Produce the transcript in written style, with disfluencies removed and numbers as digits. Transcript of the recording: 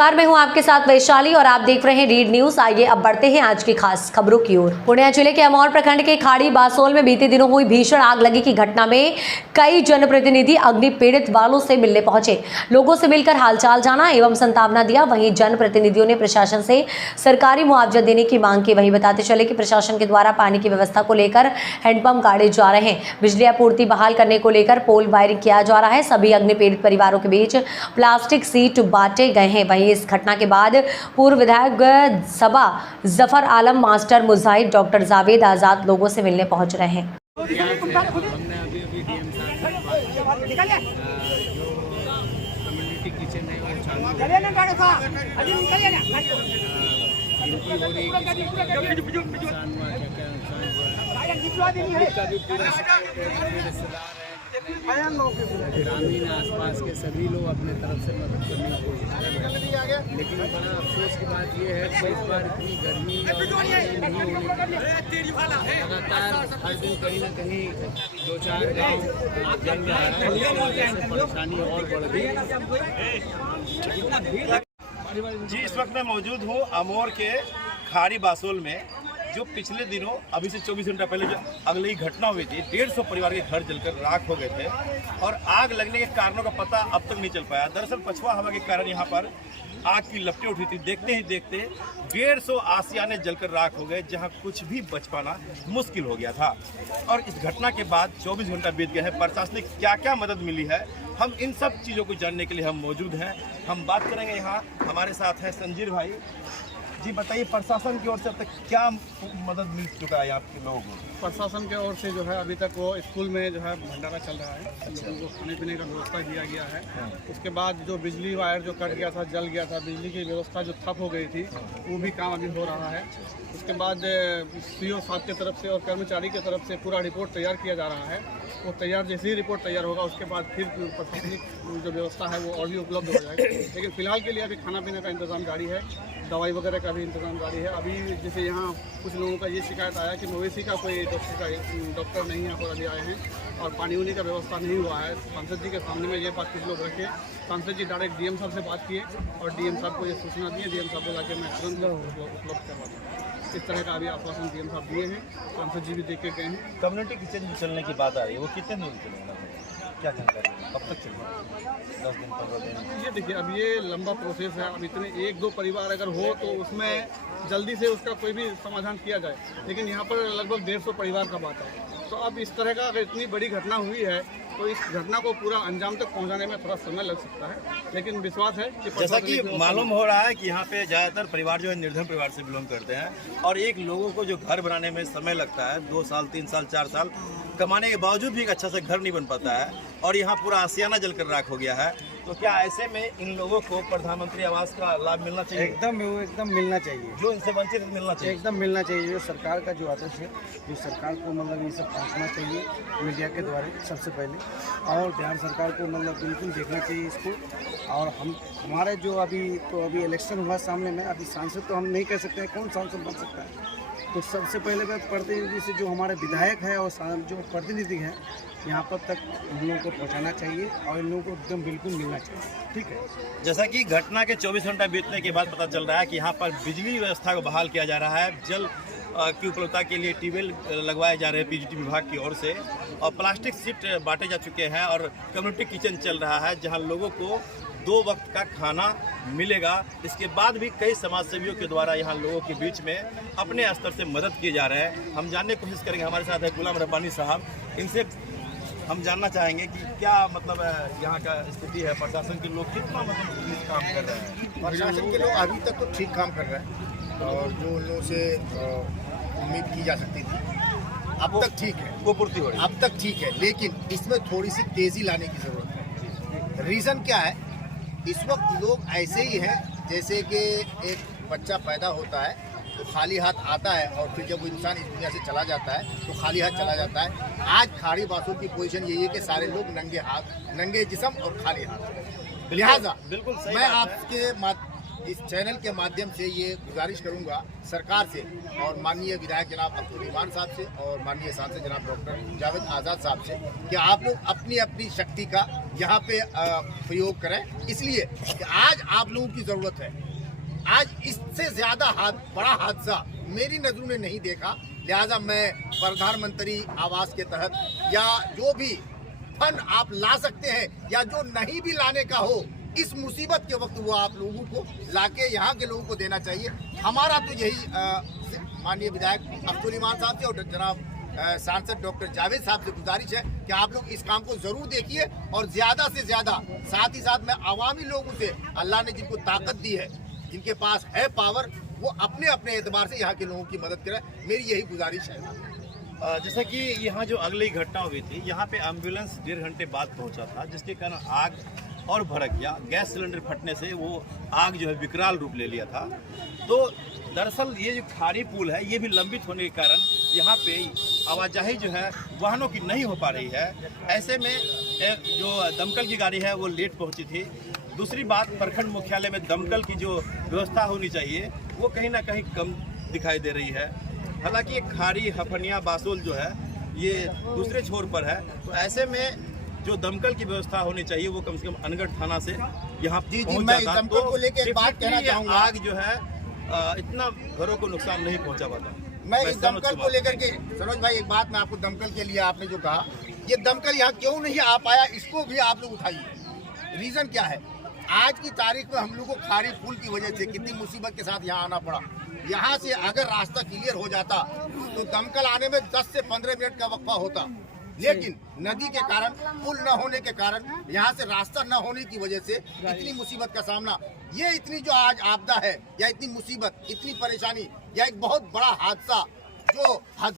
नमस्कार, मैं हूं आपके साथ वैशाली और आप देख रहे हैं रीड न्यूज। आइए अब बढ़ते हैं आज की खास खबरों की ओर। पूर्णिया जिले के अमौर प्रखंड के खाड़ी बासोल में बीते दिनों हुई भीषण आग लगी की घटना में कई जनप्रतिनिधि अग्नि पीड़ित वालों से मिलने पहुंचे, लोगों से मिलकर हालचाल जाना एवं संतावना दिया। वहीं जनप्रतिनिधियों ने प्रशासन से सरकारी मुआवजा देने की मांग की। वहीं बताते चले कि प्रशासन के द्वारा पानी की व्यवस्था को लेकर हैंडपंप गाड़े जा रहे हैं, बिजली आपूर्ति बहाल करने को लेकर पोल वायरिंग किया जा रहा है। सभी अग्नि पीड़ित परिवारों के बीच प्लास्टिक सीट बांटे गए हैं। वहीं इस घटना के बाद पूर्व विधायक सभा जफर आलम, मास्टर मुजाहिद, डॉक्टर जावेद आजाद लोगों से मिलने पहुंच रहे हैं। हमने अभी डीएम साहब से बात की, जो कम्युनिटी किचन है वो चालू है, गिनती हो रही है कि नुकसान हुआ, क्या नुकसान हुआ है। का भी पूरा रिश्तेदार है, ग्रामीण आसपास के सभी लोग अपने तरफ से मदद करने की कोशिश कर रहे हैं। लेकिन बड़ा अफसोस की बात यह है कि इस बार इतनी गर्मी नहीं होने की, लगातार हर दिन कहीं ना कहीं 2-4 गाँव जल रहा है, इसकी वजह से परेशानी और बढ़ गई। जी, इस वक्त मैं मौजूद हूँ अमौर के खाड़ी बासोल में, जो पिछले दिनों अभी से 24 घंटा पहले जो अगली घटना हुई थी, 150 परिवार के घर जलकर राख हो गए थे और आग लगने के कारणों का पता अब तक नहीं चल पाया। दरअसल पछुआ हवा के कारण यहाँ पर आग की लपटें उठी थी। देखते ही देखते 150 आशियाने जलकर राख हो गए, जहाँ कुछ भी बच पाना मुश्किल हो गया था। और इस घटना के बाद 24 घंटा बीत गए हैं। प्रशासनिक क्या क्या मदद मिली है, हम इन सब चीज़ों को जानने के लिए हम मौजूद हैं। हम बात करेंगे, यहाँ हमारे साथ है संजीर भाई। जी बताइए, प्रशासन की ओर से अब तक क्या मदद मिल चुका है आपके लोगों को? प्रशासन की ओर से जो है अभी तक वो स्कूल में जो है भंडारा चल रहा है, लोगों को खाने पीने का व्यवस्था किया गया है। उसके बाद जो बिजली वायर जो कट गया था, जल गया था, बिजली की व्यवस्था जो ठप हो गई थी, वो भी काम अभी हो रहा है। उसके बाद CO साहब की तरफ से और कर्मचारी की तरफ से पूरा रिपोर्ट तैयार किया जा रहा है। वो तैयार जैसे ही रिपोर्ट तैयार होगा उसके बाद फिर प्रशासनिक जो व्यवस्था है वो और भी उपलब्ध हो जाएगी। लेकिन फिलहाल के लिए अभी खाना पीने का इंतजाम जारी है, दवाई वगैरह का भी इंतजाम जारी है। अभी जैसे यहाँ कुछ लोगों का ये शिकायत आया कि मवेशी का कोई डॉक्टर नहीं यहाँ पर अभी आए हैं और पानी उनी का व्यवस्था नहीं हुआ है। सांसद जी के सामने में ये बात कुछ लोग रखे, सांसद जी डायरेक्ट DM साहब से बात किए और DM साहब को ये सूचना दिए। DM साहब बोला कि मैं तुरंत उपलब्ध करवा दूँ। इस तरह का अभी आश्वासन DM साहब दिए हैं, सांसद जी भी देख के गए हैं। कम्युनिटी किचन चलने की बात आ रही है, वो कितने दिन चलेगा, क्या जानकारी है, कब तक चलेगा? 10 दिन 15 दिन? ये देखिए, अब ये लंबा प्रोसेस है। अब इतने 1-2 परिवार अगर हो तो उसमें जल्दी से उसका कोई भी समाधान किया जाए, लेकिन यहाँ पर लगभग 150 परिवार का बात है। तो अब इस तरह का अगर इतनी बड़ी घटना हुई है तो इस घटना को पूरा अंजाम तक पहुंचाने में थोड़ा समय लग सकता है, लेकिन विश्वास है कि जैसा कि मालूम हो रहा है कि यहाँ पे ज़्यादातर परिवार जो है निर्धन परिवार से बिलोंग करते हैं और एक लोगों को जो घर बनाने में समय लगता है 2 साल 3 साल 4 साल कमाने के बावजूद भी एक अच्छा सा घर नहीं बन पाता है और यहाँ पूरा आशियाना जलकर राख हो गया है। तो क्या ऐसे में इन लोगों को प्रधानमंत्री आवास का लाभ मिलना चाहिए? एकदम मिलना चाहिए, जो इनसे वंचित मिलना चाहिए, एकदम मिलना चाहिए। जो सरकार का जो आदेश है, जो सरकार को मतलब ये सब पहुँचना चाहिए मीडिया के द्वारा सबसे पहले, और बिहार सरकार को मतलब बिल्कुल देखना चाहिए इसको। और हमारे जो अभी इलेक्शन हुआ सामने में, अभी सांसद तो हम नहीं कह सकते हैं कौन सांसद बन सकता है, तो सबसे पहले मैं प्रतिनिधि से जो हमारे विधायक है और जो प्रतिनिधि हैं यहाँ पर तक हम लोगों को पहुँचाना चाहिए और इन लोगों को एकदम बिल्कुल मिलना चाहिए। ठीक है। जैसा कि घटना के 24 घंटा बीतने के बाद पता चल रहा है कि यहाँ पर बिजली व्यवस्था को बहाल किया जा रहा है, जल की उपलब्धता के लिए ट्यूबवेल लगवाए जा रहे हैं PGT विभाग की ओर से, और प्लास्टिक सीट बांटे जा चुके हैं और कम्युनिटी किचन चल रहा है जहाँ लोगों को 2 वक्त का खाना मिलेगा। इसके बाद भी कई समाजसेवियों के द्वारा यहाँ लोगों के बीच में अपने स्तर से मदद किए जा रहे हैं। हम जानने की कोशिश करेंगे, हमारे साथ है गुलाम रब्बानी साहब, इनसे हम जानना चाहेंगे कि क्या मतलब यहाँ का स्थिति है, प्रशासन के लोग कितना मतलब काम कर रहे हैं? प्रशासन के लोग अभी तक तो ठीक काम कर रहे हैं और जो उन लोगों से उम्मीद की जा सकती थी अब तक ठीक है, वो पूर्ति हो रही है, अब तक ठीक है। लेकिन इसमें थोड़ी सी तेज़ी लाने की ज़रूरत है। रीज़न क्या है, इस वक्त लोग ऐसे ही हैं जैसे कि एक बच्चा पैदा होता है तो खाली हाथ आता है और फिर जब वो इंसान इस दुनिया से चला जाता है तो खाली हाथ चला जाता है। आज खाड़ी बासोल की पोजीशन यही है कि सारे लोग नंगे हाथ, नंगे जिस्म और खाली हाथ। लिहाजा बिल्कुल सही मैं बात है। आपके इस चैनल के माध्यम से ये गुजारिश करूंगा सरकार से और माननीय विधायक जनाब अब्दुल ईमान साहब से और माननीय सांसद जनाब डॉक्टर जावेद आज़ाद साहब से कि आप लोग अपनी अपनी शक्ति का यहाँ पे प्रयोग करें, इसलिए कि आज आप लोगों की ज़रूरत है। आज इससे ज़्यादा बड़ा हादसा मेरी नज़रों ने नहीं देखा, लिहाजा मैं प्रधानमंत्री आवास के तहत या जो भी फंड आप ला सकते हैं या जो नहीं भी लाने का हो, इस मुसीबत के वक्त वो आप लोगों को लाके यहाँ के लोगों को देना चाहिए। हमारा तो यही माननीय विधायक अब्दुल ईमान साहब से और जनाब सांसद डॉक्टर जावेद साहब से गुजारिश है कि आप लोग इस काम को जरूर देखिए और ज़्यादा से ज़्यादा, साथ ही साथ मैं अवामी लोगों से, अल्लाह ने जिनको ताकत दी है, जिनके पास है पावर, वो अपने अपने एतबार से यहाँ के लोगों की मदद करें, मेरी यही गुजारिश है। जैसा कि यहाँ जो अगली घटना हुई थी, यहाँ पे एम्बुलेंस 1.5 घंटे बाद पहुँचा था, जिसके कारण आग और भड़क गया। गैस सिलेंडर फटने से वो आग जो है विकराल रूप ले लिया था। तो दरअसल ये जो खाड़ी पुल है, ये भी लंबित होने के कारण यहाँ पे आवाजाही जो है वाहनों की नहीं हो पा रही है। ऐसे में जो दमकल की गाड़ी है वो लेट पहुँची थी। दूसरी बात, प्रखंड मुख्यालय में दमकल की जो व्यवस्था होनी चाहिए वो कहीं ना कहीं कम दिखाई दे रही है। हालांकि ये खाड़ी हफनिया बासोल जो है ये दूसरे छोर पर है, तो ऐसे में जो दमकल की व्यवस्था होनी चाहिए वो कम से कम अनगढ़ थाना से यहाँ पहुँच मैं जाता, दमकल को लेकर एक बात कहना चाहूँगा। आग जो है इतना घरों को नुकसान नहीं पहुँचा पाता। मैं इस दमकल को लेकर के, सरोज भाई एक बात मैं आपको दमकल के लिए आपने जो कहा, ये दमकल यहाँ क्यों नहीं आ पाया, इसको भी आप लोग उठाइए। रीज़न क्या है? आज की तारीख में हम लोग को खाड़ी पुल की वजह से कितनी मुसीबत के साथ यहाँ आना पड़ा। यहाँ से अगर रास्ता क्लियर हो जाता तो दमकल आने में 10 से 15 मिनट का वक्फा होता, लेकिन नदी के कारण, पुल न होने के कारण, यहाँ से रास्ता न होने की वजह से इतनी मुसीबत का सामना, ये इतनी जो आज आपदा है या इतनी मुसीबत, इतनी परेशानी या एक बहुत बड़ा हादसा जो